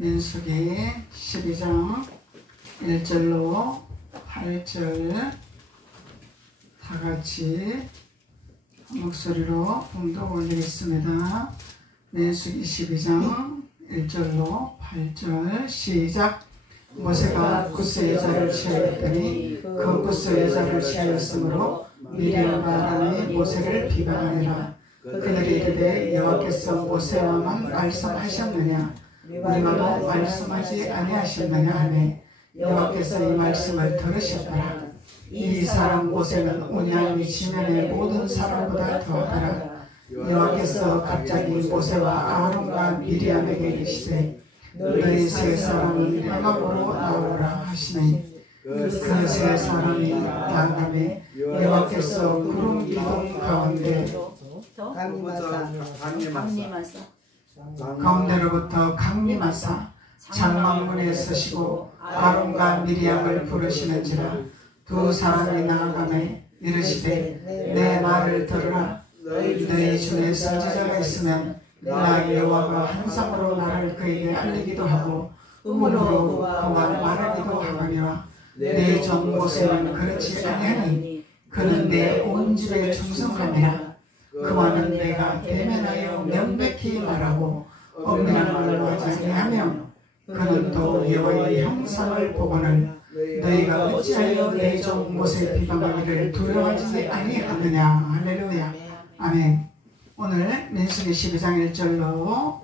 민수기 12장 1절로 8절 다같이 목소리로 봉독 올리겠습니다. 민수기 12장 1절로 8절 시작. 모세가 구스 여자를 취하였더니 그 구스 여자를 취하였으므로 미리암과 아론이 모세를 비방하니라. 그들이 이르되 여호와께서 모세와만 말씀하셨느냐 우리와도 말씀하지 아니하셨느냐 하매 여호와께서 이 말씀을 들으셨더라. 이 사람 모세는 온양이 지면의 모든 사람보다 더하더라. 여호와께서 갑자기 모세와 아론과 미리암에게 이르시되 너희 세 사람은 회막으로 나오라 하시니 그 세 사람이 나아가매 여호와께서 구름 기둥 가운데로부터 강림하사 장막문에 서시고 아론과 미리암을 부르시는지라. 두 사람이 나아가매 이르시되 내 말을 들으라. 너희 중에 선지자가 있으면 나 여호와가 한상으로 나를 그에게 알리기도 하고 음으로 그와 말하기도 하거니와 내 종 모세는 그렇지 아니하니 그는 내 온 집에 충성함이라. 그와는 내가 대면하여 명백히 말하고 엄밀한 말로 하지 아니하며 그는 또 여호와의 형상을 보거늘 너희가 어찌하여 내 종 모세 비방하기를 두려워하지 아니하느냐. 할렐루야. 아멘. 오늘 민수기 12장 1절로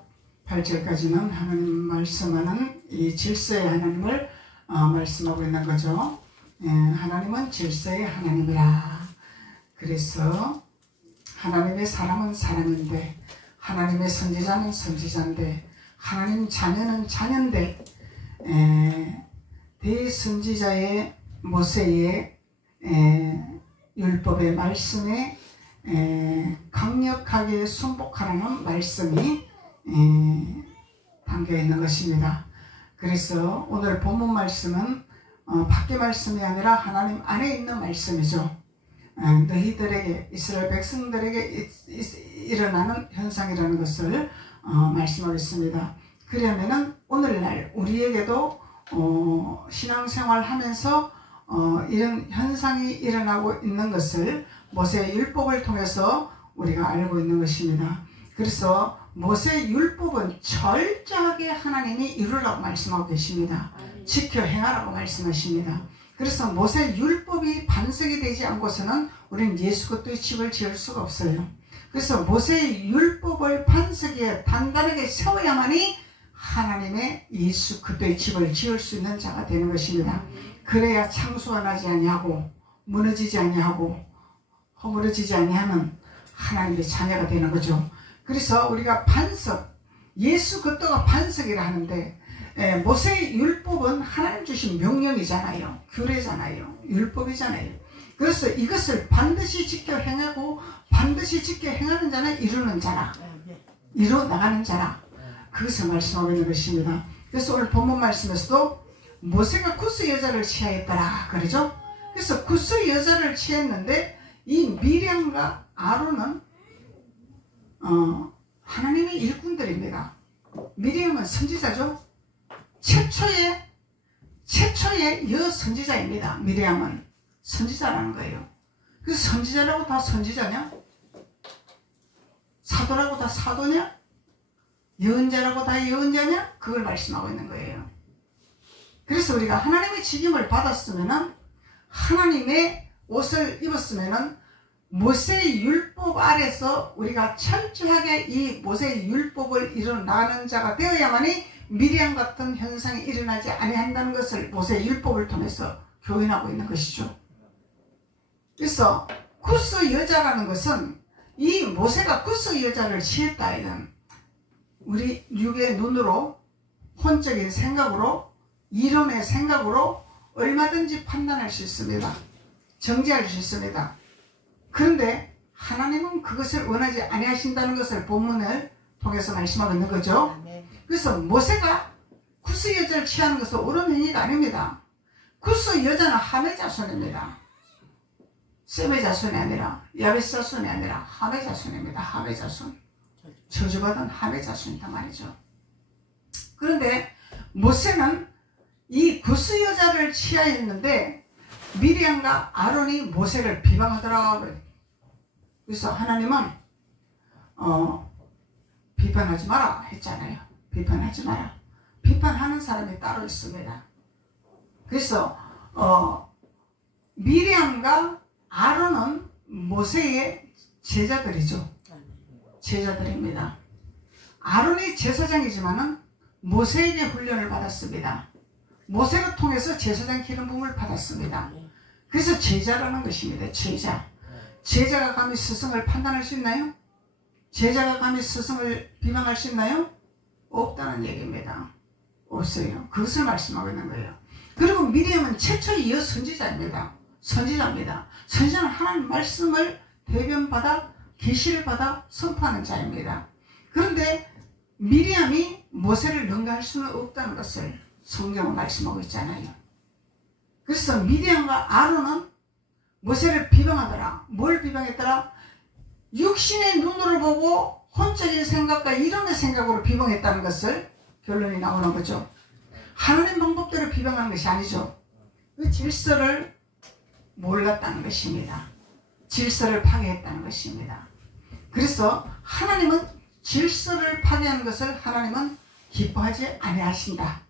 8절까지는 하나님 말씀하는 이 질서의 하나님을 말씀하고 있는 거죠. 하나님은 질서의 하나님이라. 그래서 하나님의 사람은 사람인데 하나님의 선지자는 선지자인데 하나님 자녀는 자녀인데 대선지자의 모세의 율법의 말씀에 강력하게 순복하라는 말씀이 담겨 있는 것입니다. 그래서 오늘 본문 말씀은 밖의 말씀이 아니라 하나님 안에 있는 말씀이죠. 너희들에게 이스라엘 백성들에게 일어나는 현상이라는 것을 말씀하겠습니다. 그러면은 오늘날 우리에게도 신앙생활 하면서 이런 현상이 일어나고 있는 것을 모세의 율법을 통해서 우리가 알고 있는 것입니다. 그래서 모세의 율법은 철저하게 하나님이 이루라고 말씀하고 계십니다. 지켜 행하라고 말씀하십니다. 그래서 모세의 율법이 반석이 되지 않고서는 우리는 예수 그리스도의 집을 지을 수가 없어요. 그래서 모세의 율법을 반석 위에 단단하게 세워야만이 하나님의 예수 그리스도의 집을 지을 수 있는 자가 되는 것입니다. 그래야 창수가 나지 아니하고 무너지지 아니하고 허물어지지 아니하는 하나님의 자녀가 되는 거죠. 그래서 우리가 반석, 예수 그리스도가 반석이라 하는데 모세의 율법은 하나님 주신 명령이잖아요. 규례잖아요. 율법이잖아요. 그래서 이것을 반드시 지켜 행하고 반드시 지켜 행하는 자는 이루는 자라. 이루 나가는 자라. 그것을 말씀하고 있는 것입니다. 그래서 오늘 본문 말씀에서도 모세가 구스 여자를 취하였더라 그러죠. 그래서 구스 여자를 취했는데 이 미리암과 아론은 하나님의 일꾼들입니다. 미리암은 선지자죠. 최초의 여선지자입니다. 미리암은 선지자라는 거예요. 그래서 선지자라고 다 선지자냐? 사도라고 다 사도냐? 예언자라고 다 예언자냐? 그걸 말씀하고 있는 거예요. 그래서 우리가 하나님의 직임을 받았으면은 하나님의 옷을 입었으면은 모세의 율법 아래서 우리가 철저하게 이 모세의 율법을 이뤄나가는 자가 되어야만이 미리암 같은 현상이 일어나지 아니한다는 것을 모세의 율법을 통해서 교훈하고 있는 것이죠. 그래서 구스 여자라는 것은 이 모세가 구스 여자를 취했다 이는 우리 육의 눈으로 혼적인 생각으로 이론의 생각으로 얼마든지 판단할 수 있습니다. 정죄할 수 있습니다. 그런데 하나님은 그것을 원하지 아니하신다는 것을 본문을 통해서 말씀하고 있는 거죠. 그래서 모세가 구스 여자를 취하는 것은 옳은 행위가 아닙니다. 구스 여자는 함의 자손입니다. 셈의 자손이 아니라 야베스 자손이 아니라 함의 자손입니다. 함의 자손. 저주받은 함의 자손이다 말이죠. 그런데 모세는 이 구스 여자를 취하였는데 미리암과 아론이 모세를 비방하더라고요. 그래서 하나님은 비판하지 마라 했잖아요. 비판하지 마라. 비판하는 사람이 따로 있습니다. 그래서 미리암과 아론은 모세의 제자들이죠. 제자들입니다. 아론이 제사장이지만은 모세에게 훈련을 받았습니다. 모세를 통해서 제사장 기름 부음을 받았습니다. 그래서 제자라는 것입니다. 제자. 제자가 감히 스승을 판단할 수 있나요? 제자가 감히 스승을 비방할 수 있나요? 없다는 얘기입니다. 없어요. 그것을 말씀하고 있는 거예요. 그리고 미리암은 최초의 여선지자입니다. 선지자입니다. 선지자는 하나님 말씀을 대변받아 계시를 받아 선포하는 자입니다. 그런데 미리암이 모세를 능가할 수는 없다는 것을 성경은 말씀하고 있잖아요. 그래서 미리암과 아론은 모세를 비방하더라. 뭘 비방했더라? 육신의 눈으로 보고 혼적인 생각과 이론의 생각으로 비방했다는 것을 결론이 나오는 거죠. 하나님 방법대로 비방하는 것이 아니죠. 그 질서를 몰랐다는 것입니다. 질서를 파괴했다는 것입니다. 그래서 하나님은 질서를 파괴하는 것을 하나님은 기뻐하지 아니하신다.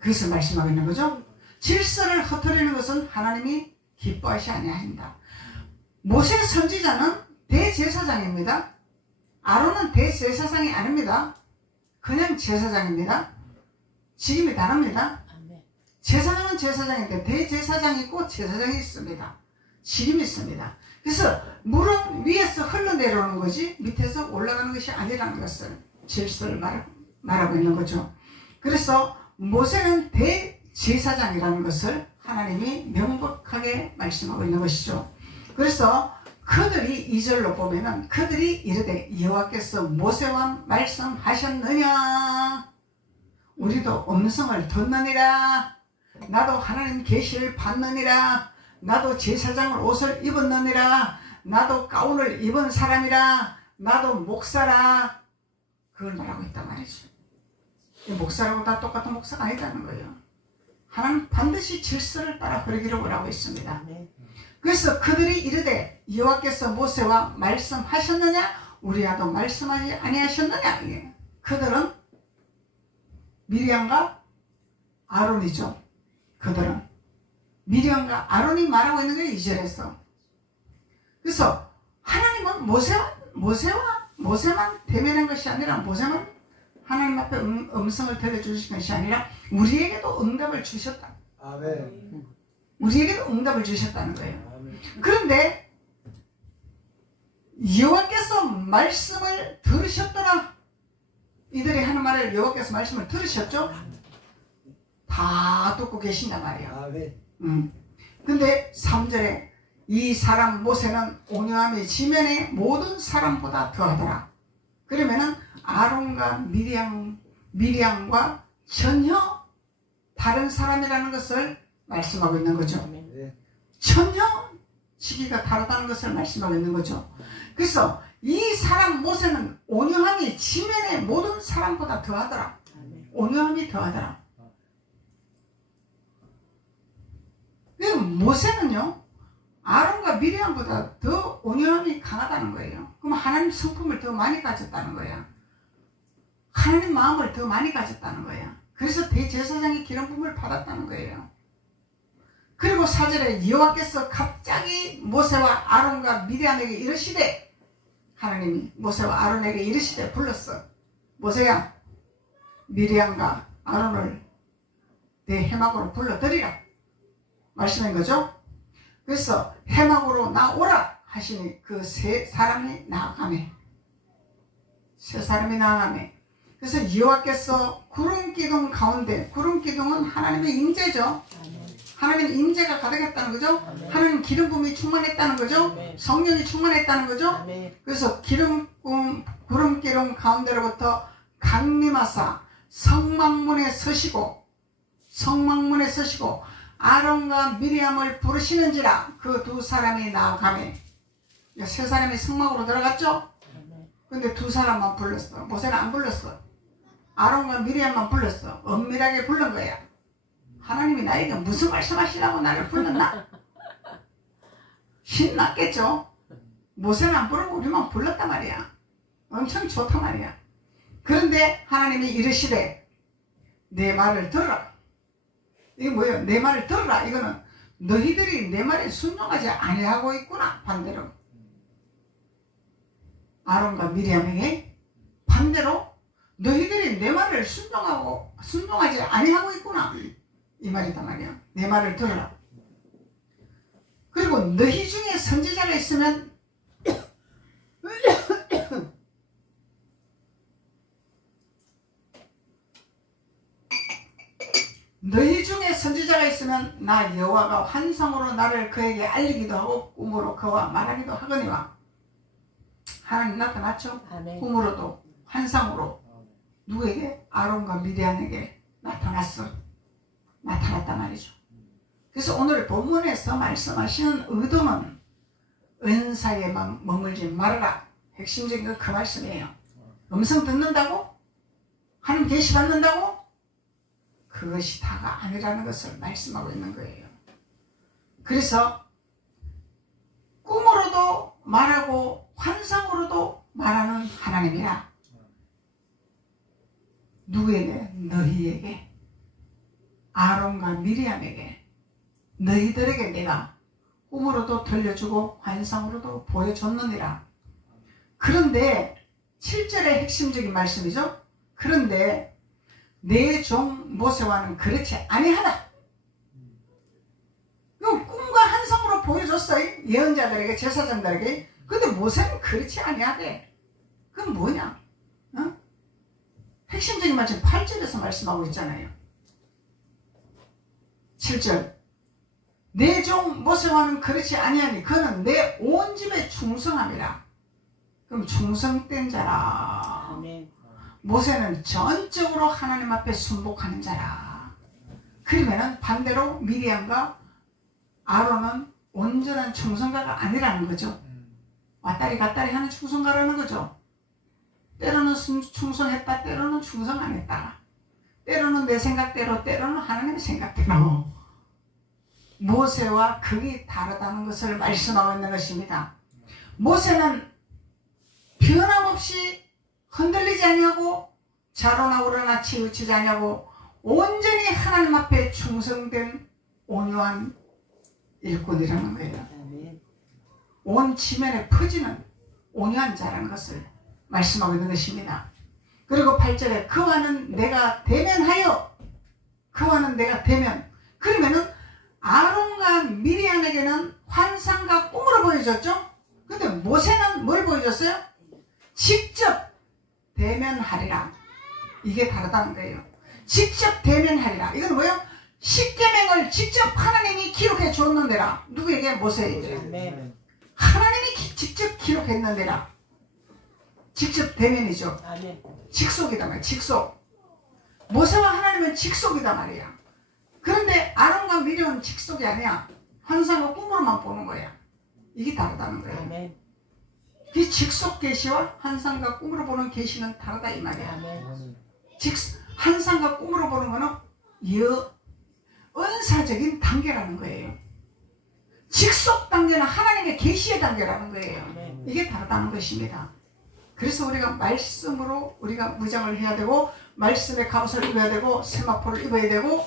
그것을 말씀하고 있는 거죠. 질서를 흩어리는 것은 하나님이 기뻐하지 아니하신다. 모세 선지자는 대제사장입니다. 아론은 대제사장이 아닙니다. 그냥 제사장입니다. 직임이 다릅니다. 제사장은 제사장인데 대제사장이 있고 제사장이 있습니다. 직임이 있습니다. 그래서 물은 위에서 흘러내려오는 거지 밑에서 올라가는 것이 아니라는 것을 질서를 말하고 있는 거죠. 그래서 모세는 대제사장이라는 것을 하나님이 명백하게 말씀하고 있는 것이죠. 그래서 그들이 2절로 보면은 그들이 이르되 여호와께서 모세와 말씀하셨느냐 우리도 음성을 듣느니라 나도 하나님 계시를 받느니라 나도 제사장을 옷을 입었느니라 나도 가운을 입은 사람이라 나도 목사라 그걸 말하고 있단 말이죠. 목사라고 다 똑같은 목사가 아니다는 거예요. 하나님 반드시 질서를 따라 흐르기를 원하고 있습니다. 그래서 그들이 이르되 여호와께서 모세와 말씀하셨느냐 우리와도 말씀하지 아니하셨느냐. 그들은 미리암과 아론이죠. 그들은 미리암과 아론이 말하고 있는 거예요. 2절에서. 그래서 하나님은 모세만 대면한 것이 아니라 모세만 하나님 앞에 음성을 들려주신 것이 아니라 우리에게도 응답을 주셨다. 아멘. 우리에게도 응답을 주셨다는 거예요. 그런데 여호와께서 말씀을 들으셨더라. 이들이 하는 말을 여호와께서 말씀을 들으셨죠? 다 듣고 계신단 말이에요. 근데 3절에 이 사람 모세는 온유함이 지면의 모든 사람보다 더하더라. 그러면은 아론과 미리암과 전혀 다른 사람이라는 것을 말씀하고 있는 거죠. 전혀 시기가 다르다는 것을 말씀하고 있는 거죠. 그래서 이 사람 모세는 온유함이 지면의 모든 사람보다 더하더라. 온유함이 더하더라. 모세는요 아론과 미리암보다 더 온유함이 강하다는 거예요. 그럼 하나님 성품을 더 많이 가졌다는 거야. 하나님 마음을 더 많이 가졌다는 거야. 그래서 대제사장이 기름 부음을 받았다는 거예요. 그리고 4절에 여호와께서 갑자기 모세와 아론과 미리암에게 이르시되 하나님이 모세와 아론에게 이르시되 불렀어. 모세야 미리암과 아론을 내 해막으로 불러들이라 말씀한 거죠. 그래서 해막으로 나오라 하시니 그 세 사람이 나아가매. 세 사람이 나아가매. 그래서 여호와께서 구름기둥 가운데, 구름기둥은 하나님의 임재죠. 하나님의 임재가 가득했다는 거죠. 하나님 기름 부음이 충만했다는 거죠. 성령이 충만했다는 거죠. 그래서 구름기둥 가운데로부터 강림하사 성막문에 서시고 아론과 미리암을 부르시는지라 그 두 사람이 나아가매. 세 사람이 성막으로 들어갔죠. 근데 두 사람만 불렀어. 모세는 안 불렀어. 아론과 미리암만 불렀어. 엄밀하게 부른 거야. 하나님이 나에게 무슨 말씀하시라고 나를 불렀나? 신났겠죠. 모세는 안 부르고 우리만 불렀단 말이야. 엄청 좋단 말이야. 그런데 하나님이 이르시되 내 말을 들어라. 이게 뭐예요? 내 말을 들어라. 이거는 너희들이 내 말에 순종하지 아니하고 있구나. 반대로 아론과 미리암에게 반대로 너희들이 내 말을 순종하지 아니하고 있구나. 이 말이단 말이야. 내 말을 들어라. 그리고 너희 중에 선지자가 있으면 너희 중에 선지자가 있으면 나 여호와가 환상으로 나를 그에게 알리기도 하고 꿈으로 그와 말하기도 하거니와. 하나님 나타났죠. 아멘. 꿈으로도 환상으로 누구에게? 아론과 미디안에게 나타났단 말이죠. 그래서 오늘 본문에서 말씀하시는 의도는 은사에 머물지 말아라. 핵심적인 건 그 말씀이에요. 음성 듣는다고? 하나님 계시 받는다고? 그것이 다가 아니라는 것을 말씀하고 있는 거예요. 그래서 꿈으로도 말하고 환상으로도 말하는 하나님이라. 누구에게? 너희에게, 아론과 미리암에게, 너희들에게 내가 꿈으로도 들려주고 환상으로도 보여줬느니라. 그런데 7절의 핵심적인 말씀이죠. 그런데 내 종 모세와는 그렇지 아니하다. 꿈과 환상으로 보여줬어요. 예언자들에게, 제사장들에게. 근데 모세는 그렇지 아니하대. 그건 뭐냐? 어? 핵심적인 말씀 8절에서 말씀하고 있잖아요. 7절 내 종 모세와는 그렇지 아니하니 그는 내 온 집에 충성함이라. 그럼 충성된 자라. 아멘. 모세는 전적으로 하나님 앞에 순복하는 자라. 그러면은 반대로 미리암과 아론은 온전한 충성가가 아니라는 거죠. 왔다리 갔다리 하는 충성가라는 거죠. 때로는 충성했다, 때로는 충성 안 했다. 때로는 내 생각대로, 때로는 하나님의 생각대로. 모세와 극이 다르다는 것을 말씀하고 있는 것입니다. 모세는 변함없이 흔들리지 아니하고 자로나 우러나 치우치지 아니하고 온전히 하나님 앞에 충성된 온유한 일꾼이라는 거예요. 온 지면에 퍼지는 온유한 자라는 것을 말씀하고 있는 것입니다. 그리고 8절에 그와는 내가 대면하여, 그와는 내가 대면. 그러면은 아론과 미리암에게는 환상과 꿈으로 보여줬죠. 근데 모세는 뭘 보여줬어요? 직접 대면하리라. 이게 다르다는 거예요. 직접 대면하리라. 이건 뭐예요? 십계명을 직접 하나님이 기록해 줬는데라. 누구에게? 모세에게. 하나님이 직접 기록했는데라. 직접 대면이죠. 직속이다 말이야. 직속. 모세와 하나님은 직속이다 말이야. 그런데 아론과 미리암은 직속이 아니야. 환상과 꿈으로만 보는 거야. 이게 다르다는 거예요. 이 직속 계시와 환상과 꿈으로 보는 계시는 다르다 이 말이야. 환상과 꿈으로 보는 거는 은사적인 단계라는 거예요. 직속 단계는 하나님의 계시의 단계라는 거예요. 이게 다르다는 것입니다. 그래서 우리가 말씀으로 우리가 무장을 해야 되고, 말씀의 갑옷을 입어야 되고, 세마포를 입어야 되고,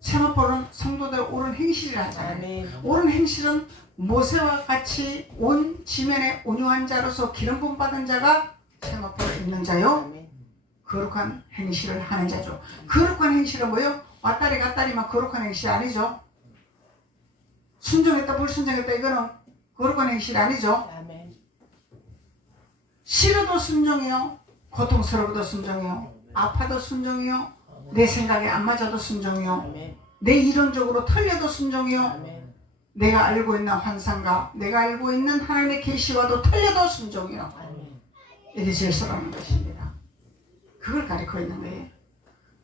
세마포는 성도들의 옳은 행실이라 하잖아요. 옳은 행실은 모세와 같이 온 지면에 온유한 자로서 기름 부음 받은 자가 세마포를 입는 자요. 거룩한 행실을 하는 자죠. 거룩한 행실은 뭐예요? 왔다리 갔다리만 거룩한 행실이 아니죠. 순종했다 불순종했다 이거는 거룩한 행실이 아니죠. 싫어도 순종이요, 고통스러워도 순종이요, 아파도 순종이요, 내 생각에 안 맞아도 순종이요, 내 이론적으로 틀려도 순종이요, 내가 알고 있는 환상과 내가 알고 있는 하나님의 계시와도 틀려도 순종이요. 이게 질서라는 것입니다. 그걸 가리키고 있는 거예요.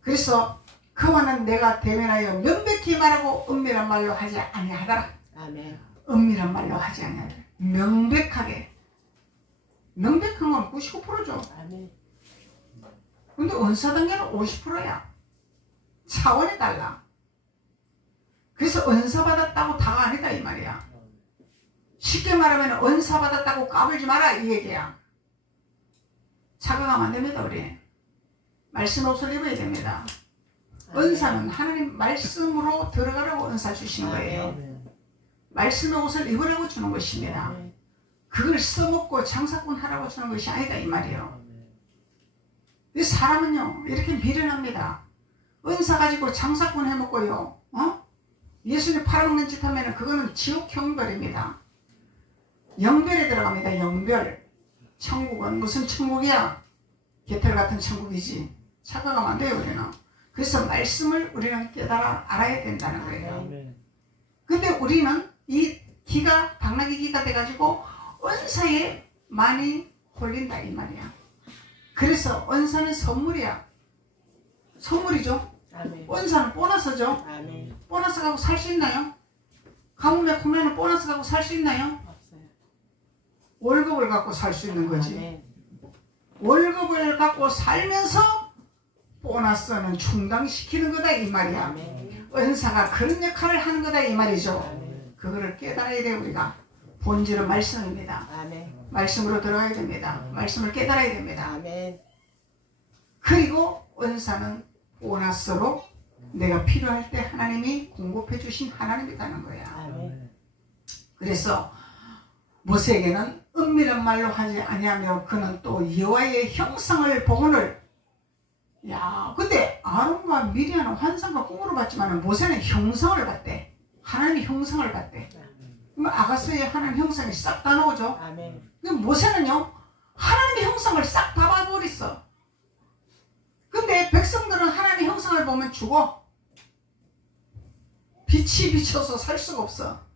그래서 그와는 내가 대면하여 명백히 말하고 은밀한 말로 하지 아니하더라. 은밀한 말로 하지 아니하더라. 명백하게. 명백한 건 99%죠. 근데 은사 단계는 50%야. 차원이 달라. 그래서 은사 받았다고 다가 아니다 이 말이야. 쉽게 말하면 은사 받았다고 까불지 마라 이 얘기야. 착각하면 안 됩니다. 우리 말씀 옷을 입어야 됩니다. 은사는 하나님 말씀으로 들어가라고 은사 주신 거예요. 말씀의 옷을 입으라고 주는 것입니다. 그걸 써먹고 장사꾼 하라고 주는 것이 아니다 이 말이에요. 이 사람은요 이렇게 미련합니다. 은사 가지고 장사꾼 해먹고요, 예수님 팔아먹는 짓 하면 그거는 지옥 형벌입니다. 영별에 들어갑니다. 영별. 천국은 무슨 천국이야? 개털 같은 천국이지. 착각하면 안 돼요 우리는. 그래서 말씀을 우리는 깨달아 알아야 된다는 거예요. 근데 우리는 이 기가 당나귀 기가 돼가지고 은사에 많이 홀린다 이 말이야. 그래서 은사는 선물이야. 선물이죠. 아멘. 은사는 보너스죠. 아멘. 보너스 갖고 살 수 있나요? 가뭄에 콩나는 보너스 갖고 살 수 있나요? 없어요. 월급을 갖고 살 수 있는 거지. 아멘. 월급을 갖고 살면서 보너스는 충당시키는 거다 이 말이야. 아멘. 은사가 그런 역할을 하는 거다 이 말이죠. 아멘. 그거를 깨달아야 돼 우리가. 본질은 말씀입니다. 아멘. 말씀으로 들어가야 됩니다. 말씀을 깨달아야 됩니다. 아멘. 그리고 은사는 보너스로 내가 필요할 때 하나님이 공급해 주신 하나님이라는 거야. 아멘. 그래서 모세에게는 은밀한 말로 하지 아니하며 그는 또 여호와의 형상을 봉헌을. 야, 근데 아론과 미리아는 환상과 꿈으로 봤지만 모세는 형상을 봤대. 하나님의 형상을 봤대. 그럼 아가스의 하나님 형상이 싹 다 나오죠. 아멘. 모세는요 하나님의 형상을 싹 다 봐버렸어. 근데 백성들은 하나님의 형상을 보면 죽어. 빛이 비쳐서 살 수가 없어.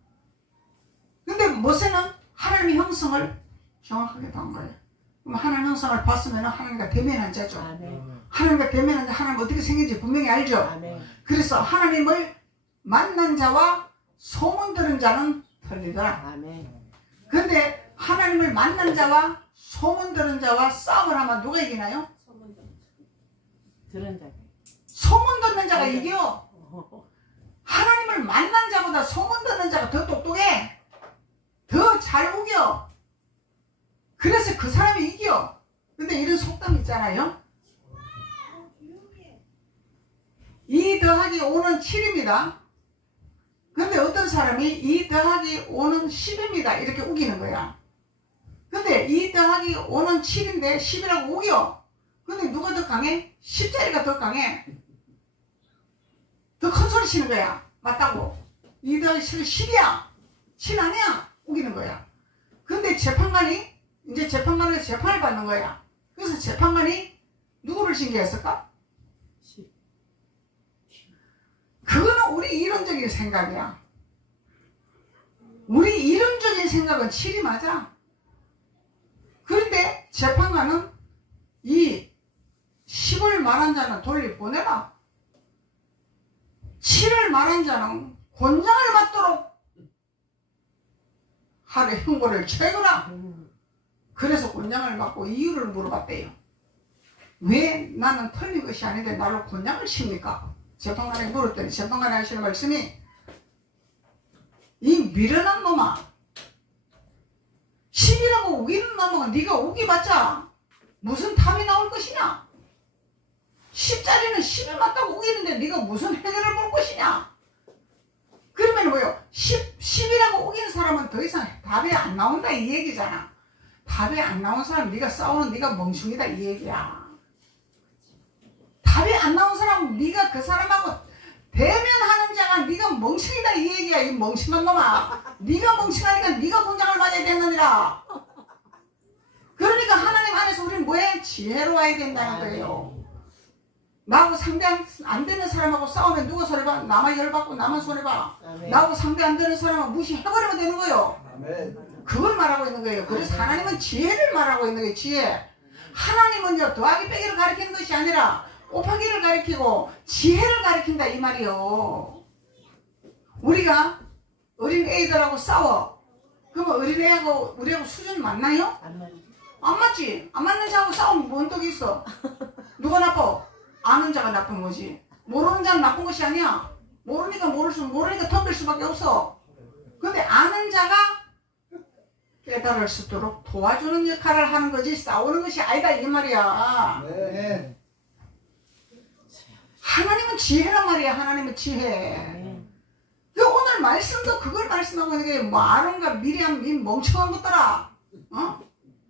근데 모세는 하나님의 형상을 정확하게 본 거예요. 그럼 하나님의 형상을 봤으면 하나님과 대면한 자죠. 아멘. 하나님과 대면한 자, 하나님 어떻게 생긴지 분명히 알죠. 아멘. 그래서 하나님을 만난 자와 소문 들은 자는 틀리더라. 아멘. 근데 하나님을 만난 자와 소문 들은 자와 싸움을 하면 누가 이기나요? 들은 자. 소문 듣는 자가 이겨. 하나님을 만난 자보다 소문 듣는 자가 더 똑똑해. 더 잘 우겨. 그래서 그 사람이 이겨. 근데 이런 속담 있잖아요. 2 더하기 5는 7입니다. 근데 어떤 사람이 2 더하기 5는 10입니다. 이렇게 우기는 거야. 근데 2 더하기 5는 7인데 10이라고 우겨. 근데 누가 더 강해? 10짜리가 더 강해. 더 큰 소리 치는 거야. 맞다고. 2 더하기 7은 10이야. 7 아니야. 우기는 거야. 근데 재판관이 이제 재판관에서 재판을 받는 거야. 그래서 재판관이 누구를 징계했을까? 그거는 우리 이론적인 생각이야. 우리 이론적인 생각은 7이 맞아. 그런데 재판관은 이 10을 말한 자는 돌려보내라. 7을 말한 자는 곤장을 받도록 하루 형벌을 채거라. 그래서 곤장을 받고 이유를 물어봤대요. 왜 나는 틀린 것이 아닌데 나로 곤장을 칩니까? 재판관에게 물었더니 재판관이 하시는 말씀이 이 미련한 놈아 10이라고 우기는 놈은 네가 우기봤자 무슨 답이 나올 것이냐? 10짜리는 10이 맞다고 우기는데 네가 무슨 해결을 볼 것이냐? 그러면 뭐요? 10이라고 우기는 사람은 더 이상 답이 안 나온다 이 얘기잖아. 답이 안 나온 사람 네가 싸우는 네가 멍충이다 이 얘기야. 답이 안 나온 사람은 네가 그 사람하고 대면하는 자가 네가 멍청이다 이 얘기야. 이 멍청한 놈아. 네가 멍청하니까 네가 곤장을 맞아야 되느니라. 그러니까 하나님 안에서 우리는 뭐해? 지혜로워야 된다는 거예요. 나하고 상대 안 되는 사람하고 싸우면 누가 손해봐? 나만 열받고 나만 손해봐. 나하고 상대 안 되는 사람은 무시해버리면 되는 거예요. 아멘. 그걸 말하고 있는 거예요. 그래서 하나님은 지혜를 말하고 있는 거예요. 지혜. 하나님은요 더하기 빼기를 가리키는 것이 아니라 곱하기를 가리키고 지혜를 가리킨다 이 말이요. 우리가 어린 애들하고 싸워. 그러면 어린 애하고 우리하고 수준 맞나요? 안 맞지? 안 맞는 자하고 싸우면 뭔 떡이 있어? 누가 나빠? 아는 자가 나쁜 거지. 모르는 자는 나쁜 것이 아니야. 모르니까 모르니까 덤빌 수밖에 없어. 근데 아는 자가 깨달을 수 있도록 도와주는 역할을 하는 거지 싸우는 것이 아니다 이 말이야. 네. 하나님은 지혜란 말이야. 하나님은 지혜. 오늘 말씀도 그걸 말씀하고 있는 게 뭐 아론과 미리암 이 멍청한 것들아.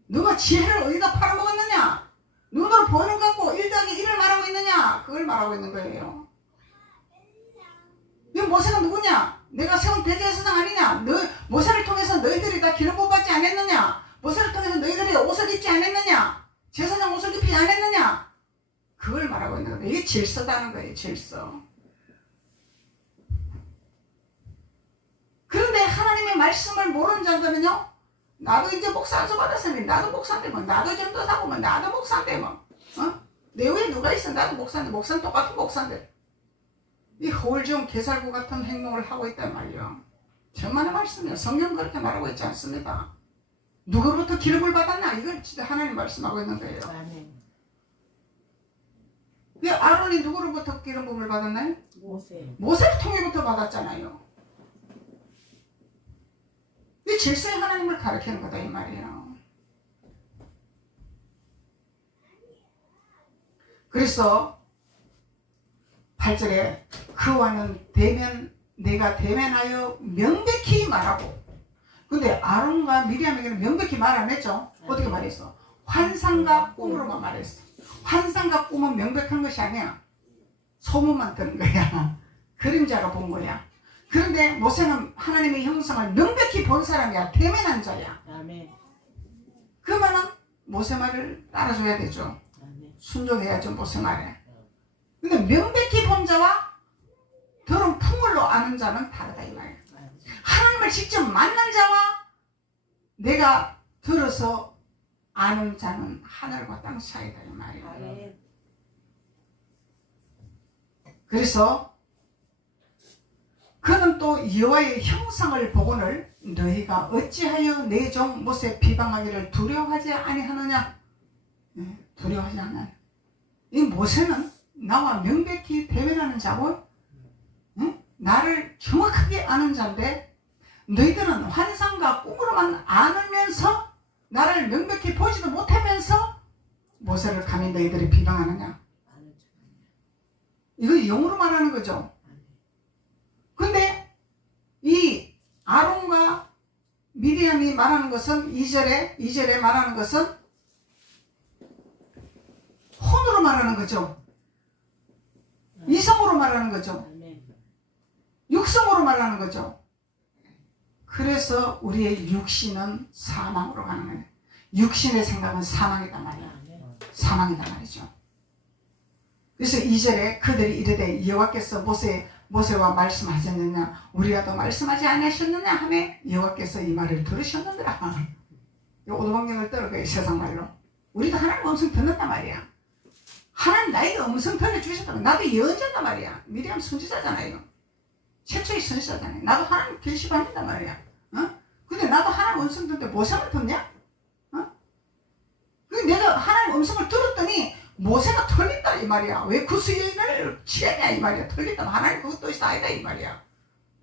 누가 지혜를 어디다 팔아먹었느냐? 눈으로 보이는 거 갖고 1+1을 말하고 있느냐? 그걸 말하고 있는 거예요. 이 모세가 누구냐? 내가 세운 대제사장 아니냐? 모세를 통해서 너희들이 다 기름 부음 받지 않았느냐? 모세를 통해서 너희들이 옷을 입지 않았느냐? 제사장 옷을 입지 않았느냐? 그걸 말하고 있는 거예요. 이게 질서다는 거예요. 질서. 그런데 하나님의 말씀을 모르는 자들은요, 나도 이제 목사 안수 받았으니 나도 목사인데 뭐 나도 전도사고 뭐 나도 목사인데 뭐 내 위에 누가 있어? 나도 목사인데 목사는 똑같은 목사인데 이 허울지운 개살구 같은 행동을 하고 있단 말이에요. 정말의 말씀이에요. 성경 그렇게 말하고 있지 않습니다. 누구로부터 기름을 받았나? 이걸 진짜 하나님 말씀하고 있는 거예요. 왜 아론이 누구로부터 기름 부음을 받았나요? 모세를 통해부터 받았잖아요. 이 질서의 하나님을 가르치는 거다 이 말이에요. 그래서 8절에 그와는 내가 대면하여 명백히 말하고, 근데 아론과 미리암에게는 명백히 말 안 했죠. 어떻게 말했어? 환상과 꿈으로만 말했어. 환상과 꿈은 명백한 것이 아니야. 소문만 뜨는 거야. 그림자로 본 거야. 그런데 모세는 하나님의 형상을 명백히 본 사람이야. 대면한 자야. 그러면은 모세 말을 따라줘야 되죠. 순종해야죠. 모세 말에. 근데 명백히 본 자와 들은 풍을로 아는 자는 다르다 이 말이야. 하나님을 직접 만난 자와 내가 들어서 아는 자는 하늘과 땅 사이다 이 말이야. 그래서 그는 또 여호와의 형상을 보거늘 너희가 어찌하여 내 종 모세 비방하기를 두려워하지 아니하느냐? 두려워하지 않아요. 이 모세는 나와 명백히 대면하는 자고 나를 정확하게 아는 자인데 너희들은 환상과 꿈으로만 안으면서 나를 명백히 보지도 못하면서 모세를 감히 너희들이 비방하느냐? 이거 영어로 말하는 거죠. 근데 이 아론과 미리암이 말하는 것은 2절에 말하는 것은 혼으로 말하는 거죠. 이성으로 말하는 거죠. 육성으로 말하는 거죠. 그래서 우리의 육신은 사망으로 가는 거예요. 육신의 생각은 사망이다 말이야. 사망이다 말이죠. 그래서 2절에 그들이 이르되 여호와께서 모세와 말씀하셨느냐 우리라도 말씀하지 아니하셨느냐 하매 여호와께서 이 말을 들으셨느니라. 오도방경을 떨어거예요. 세상 말로. 우리도 하나님 음성 듣는단 말이야. 하나님 나에게 음성 들려주셨다고. 나도 예언자단 말이야. 미리암 선지자잖아요. 최초의 선지자잖아요. 나도 하나님 계시받는단 말이야. 근데 나도 하나님 음성 듣는데 모세만 듣냐? 내가 하나님 음성을 들었더니 모세가 틀린다 이 말이야. 왜 구수여인을 취했냐 이 말이야. 틀린다. 하나님 그것 뜻이 아니다 이 말이야.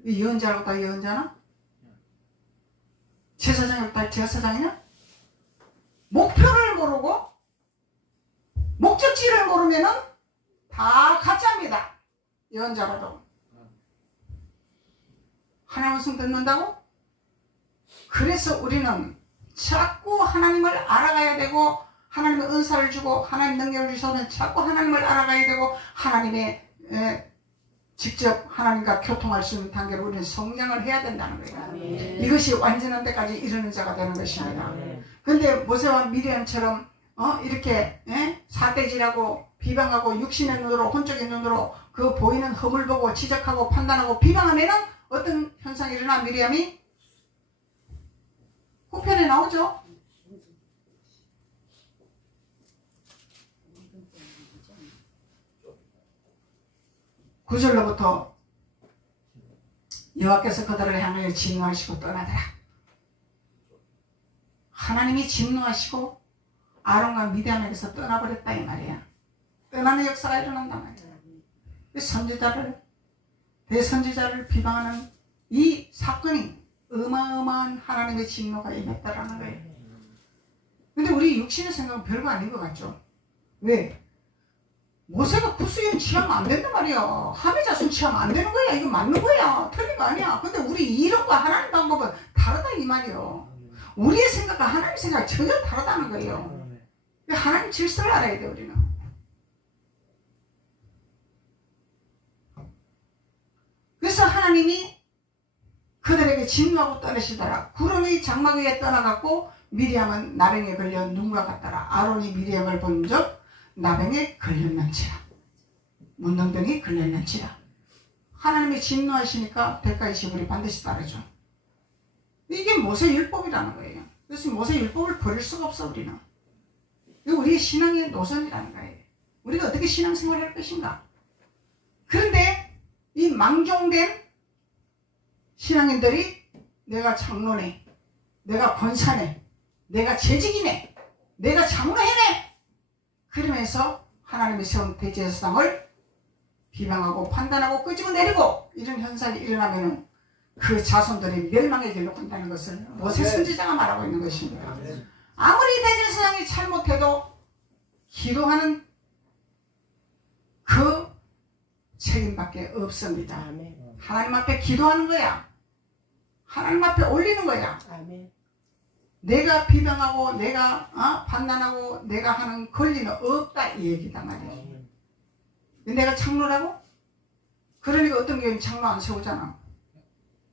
예언자라고 다 예언자나? 제사장이라고 다 제사장이냐? 목표를 모르고 목적지를 모르면은 다 가짜입니다. 예언자라도. 하나님 음성 듣는다고? 그래서 우리는 자꾸 하나님을 알아가야 되고 하나님의 은사를 주고 하나님 능력을 주셔서 자꾸 하나님을 알아가야 되고 하나님의 직접 하나님과 교통할 수 있는 단계로 우리는 성장을 해야 된다는 거예요. 이것이 완전한 데까지 이르는 자가 되는 것입니다. 그런데 모세와 미리암처럼 이렇게 사대질하고 비방하고 육신의 눈으로 혼적인 눈으로 그 보이는 흠을 보고 지적하고 판단하고 비방하면은 어떤 현상이 일어나 미리암이 후편에 나오죠. 구절로부터 여호와께서 그들을 향하여 진노하시고 떠나더라. 하나님이 진노하시고 아론과 미디안에게서 떠나버렸다 이 말이야. 떠나는 역사가 일어난단 말이야. 선지자를, 대선지자를 비방하는 이 사건이 어마어마한 하나님의 진노가 임했다라는 거예요. 근데 우리 육신의 생각은 별거 아닌 것 같죠? 왜? 모세가 구수연 취하면 안 된단 말이야. 하메자손 취하면 안 되는 거야. 이거 맞는 거야. 틀린 거 아니야. 근데 우리 이론과 하나님 방법은 다르다 이 말이요. 우리의 생각과 하나님 생각이 전혀 다르다는 거예요. 하나님 질서를 알아야 돼 우리는. 그래서 하나님이 그들에게 진노하고 떠나시더라. 구름이 장막 위에 떠나갔고 미리암은 나병에 걸려 눈과 같더라. 아론이 미리암을 본 적 나병에 걸렸는지라. 문둥병이 걸렸는지라. 하나님이 진노하시니까 대가의 지불이 반드시 따르죠. 이게 모세율법이라는 거예요. 그래서 모세율법을 버릴 수가 없어 우리는. 이게 우리의 신앙의 노선이라는 거예요. 우리가 어떻게 신앙생활을 할 것인가. 그런데 이 망종된 신앙인들이 내가 장로네, 내가 권사네, 내가 재직이네, 내가 장로해네, 그러면서 하나님의 세운 대제사장을 비방하고 판단하고 끄집어내리고 이런 현상이 일어나면 그 자손들이 멸망의 길로 간다는 것을 모세 선지자가 말하고 있는 것입니다. 아무리 대제사장이 잘못해도 기도하는 그 책임밖에 없습니다. 하나님 앞에 기도하는 거야. 하나님 앞에 올리는 거야. 내가 비방하고 내가 판단하고 내가 하는 권리는 없다 이 얘기다 말이야. 내가 장로라고? 그러니까 어떤 교회는 장로 안 세우잖아.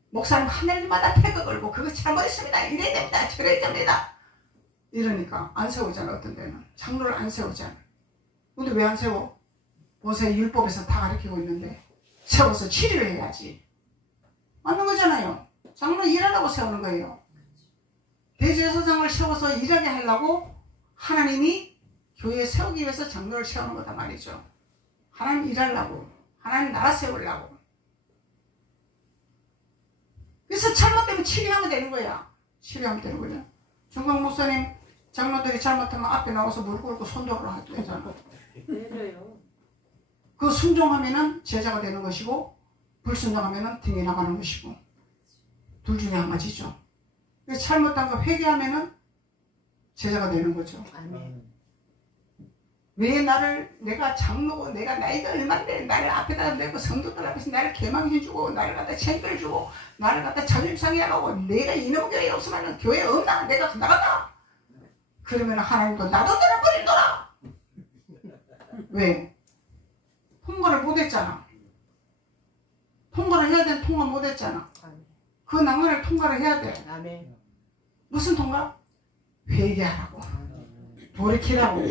목사님 하늘마다 태그 걸고 그거 잘못했습니다. 이래야 됩니다. 저래야 됩니다. 이러니까 안 세우잖아. 어떤 데는 장로를 안 세우잖아. 근데 왜 안 세워? 모세 율법에서 다 가르치고 있는데 세워서 치료를 해야지. 맞는 거잖아요. 장로 일하라고 세우는 거예요. 대제사장을 세워서 일하게 하려고 하나님이 교회에 세우기 위해서 장로를 세우는 거다 말이죠. 하나님 일하려고, 하나님 나라 세우려고. 그래서 잘못되면 치료하면 되는 거야. 치료하면 되는 거야. 중국 목사님 장로들이 잘못하면 앞에 나와서 무릎 꿇고 손도를 하게 되잖아. 그 순종하면은 제자가 되는 것이고 불순종하면은 등에 나가는 것이고 둘 중에 한 가지죠. 잘못한 거 회개하면은 제자가 되는 거죠. 아멘. 왜 내가 장로고 내가 나이가 얼마인데 나를 앞에다 내고 성도들 앞에서 나를 개망해주고 나를 갖다 챙겨주고 나를 갖다 자존심상해하고 내가 이놈 교회에 없으면 교회 없나? 내가 나갔다. 그러면 하나님도 나도 떠나버리더라. 왜? 통과를 못했잖아. 통과를 해야 되는 통과 못했잖아. 그 난관을 통과를 해야 돼. 아멘. 무슨 통과? 회개하라고, 돌이키라고.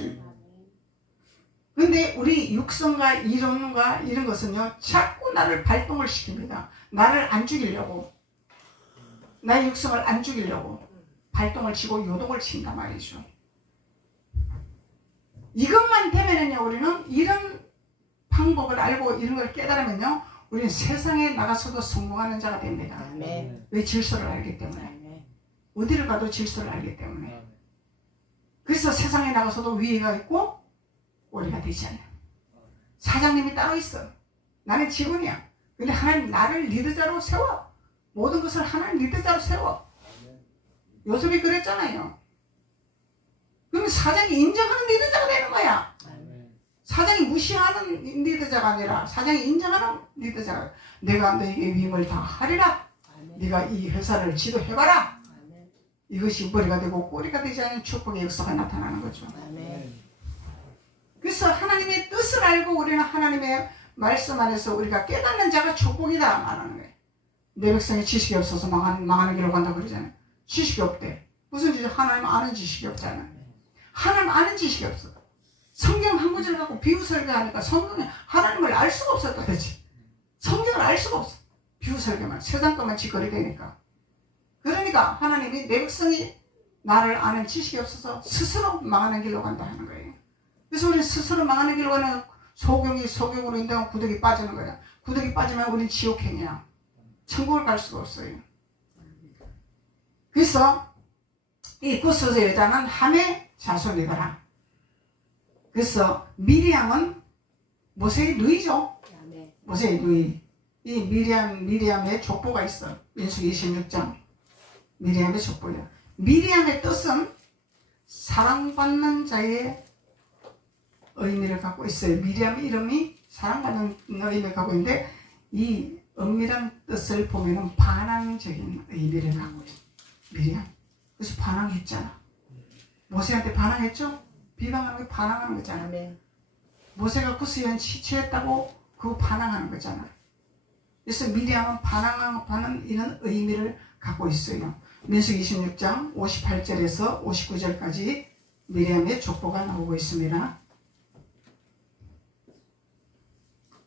근데 우리 육성과 이론과 이런 것은요 자꾸 나를 발동을 시킵니다. 나를 안 죽이려고, 나의 육성을 안 죽이려고 발동을 치고 요동을 친단 말이죠. 이것만 되면은요 우리는 이런 방법을 알고 이런 걸 깨달으면요 우리는 세상에 나가서도 성공하는 자가 됩니다. 아멘. 왜? 질서를 알기 때문에. 아멘. 어디를 가도 질서를 알기 때문에. 아멘. 그래서 세상에 나가서도 위에가 있고 꼬리가 되지 않아요. 사장님이 따로 있어. 나는 직원이야. 근데 하나님 나를 리더자로 세워. 모든 것을 하나님 리더자로 세워. 요셉이 그랬잖아요. 그러면 사장이 인정하는 리더자가 되는 거야. 사장이 무시하는 리더자가 아니라 사장이 인정하는 리더자가, 내가 너에게 위임을 다 하리라. 네가 이 회사를 지도해봐라. 이것이 머리가 되고 꼬리가 되지 않은 축복의 역사가 나타나는 거죠. 그래서 하나님의 뜻을 알고 우리는 하나님의 말씀 안에서 우리가 깨닫는 자가 축복이다 말하는 거예요. 내 백성이 지식이 없어서 망하는 길로 간다 그러잖아요. 지식이 없대. 무슨 지식? 하나님 아는 지식이 없잖아요. 하나님 아는 지식이 없어. 성경 한 구절 갖고 비유 설교하니까 성경에 하나님을 알 수가 없었다 그렇지. 성경을 알 수가 없어. 비유 설교만, 세상 것만 짓거리 되니까. 그러니까 하나님이 내 백성이 나를 아는 지식이 없어서 스스로 망하는 길로 간다 하는 거예요. 그래서 우리는 스스로 망하는 길로 가는 소경으로 인정하고 구덕이 빠지는 거야. 구덕이 빠지면 우리는 지옥행이야. 천국을 갈 수가 없어요. 그래서 이 구스의 여자는 함에 자손이더라. 그래서 미리암은 모세의 누이죠. 모세의 누이. 이 미리암의 족보가 있어. 민수기 26장. 미리암의 족보야. 미리암의 뜻은 사랑받는 자의 의미를 갖고 있어요. 미리암 이름이 사랑받는 의미를 갖고 있는데 이 엄밀한 뜻을 보면은 반항적인 의미를 갖고 있어요. 미리암. 그래서 반항했잖아. 모세한테 반항했죠? 비방하는 게 반항하는 거잖아. 모세가 구스연 취했다고 그거 반항하는 거잖아. 그래서 미리암은 반항하는 이런 의미를 갖고 있어요. 민수기 26장 58절에서 59절까지 미리암의 족보가 나오고 있습니다.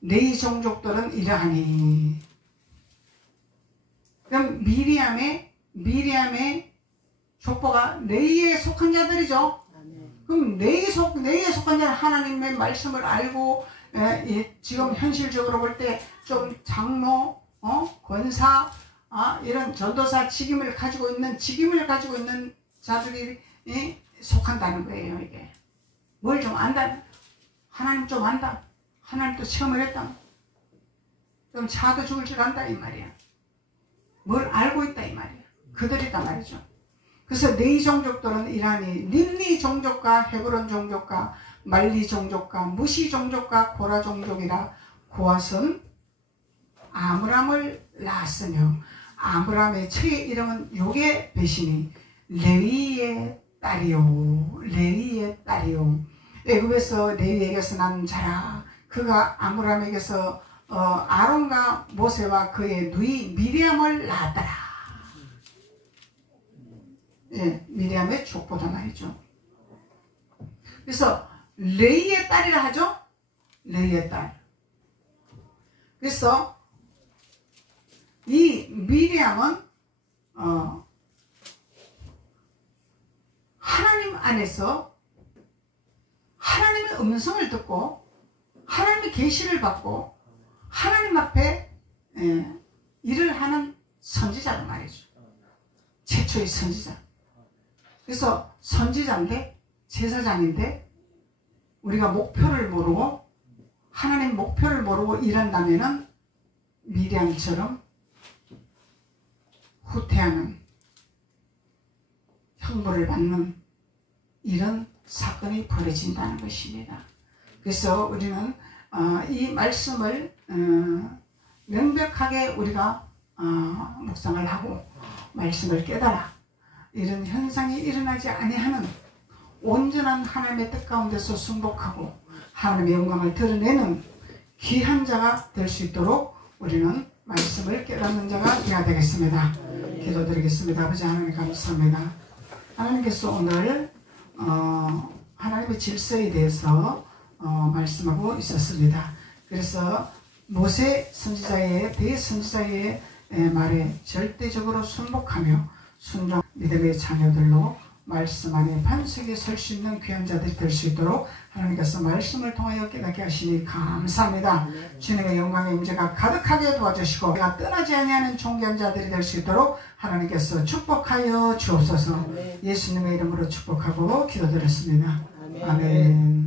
레위 종족들은 이러하니. 그럼 미리암의 족보가 레위에 속한 자들이죠. 그럼 레위에 속한 자는 하나님의 말씀을 알고 지금 현실적으로 볼 때 좀 장로, 권사, 이런 전도사 직임을 가지고 있는 자들이 속한다는 거예요. 이게 뭘 좀 안다. 하나님 좀 안다. 하나님도 체험을 했다. 좀 차도 죽을 줄 안다 이 말이야. 뭘 알고 있다 이 말이야. 그들이다 말이죠. 그래서 레위 종족들은 이러하니 림니 종족과 헤브론 종족과 말리 종족과 무시 종족과 고라 종족이라 고앗은 아므람을 낳았으며 아므람의 처의 이름은 요게 베시니 레위의 딸이요. 애굽에서 레위에게서 난 자라. 그가 아므람에게서 아론과 모세와 그의 누이 미리암을 낳았더라. 예, 미리암의 족보다 말이죠. 그래서 레위의 딸이라 하죠. 레위의 딸. 그래서 이 미리암은 하나님 안에서 하나님의 음성을 듣고 하나님의 계시를 받고 하나님 앞에 일을 하는 선지자란 말이죠. 최초의 선지자. 그래서 선지자인데 제사장인데 우리가 목표를 모르고 하나님 목표를 모르고 일한다면은 미리암처럼 후퇴하는 형벌을 받는 이런 사건이 벌어진다는 것입니다. 그래서 우리는 이 말씀을 명백하게 우리가 묵상을 하고 말씀을 깨달아 이런 현상이 일어나지 아니하는 온전한 하나님의 뜻 가운데서 순복하고 하나님의 영광을 드러내는 귀한 자가 될 수 있도록 우리는 말씀을 깨닫는 자가 되어야 되겠습니다. 기도드리겠습니다. 아버지 하나님 감사합니다. 하나님께서 오늘 하나님의 질서에 대해서 말씀하고 있었습니다. 그래서 모세 선지자의 대선지자의 말에 절대적으로 순복하며 순종 믿음의 자녀들로 말씀 안에 반석에 설 수 있는 귀한 자들이 될 수 있도록 하나님께서 말씀을 통하여 깨닫게 하시니 감사합니다. 주님의 영광의 임재가 가득하게 도와주시고 내가 떠나지 아니하는 존귀한 자들이 될 수 있도록 하나님께서 축복하여 주옵소서. 예수님의 이름으로 축복하고 기도드렸습니다. 아멘.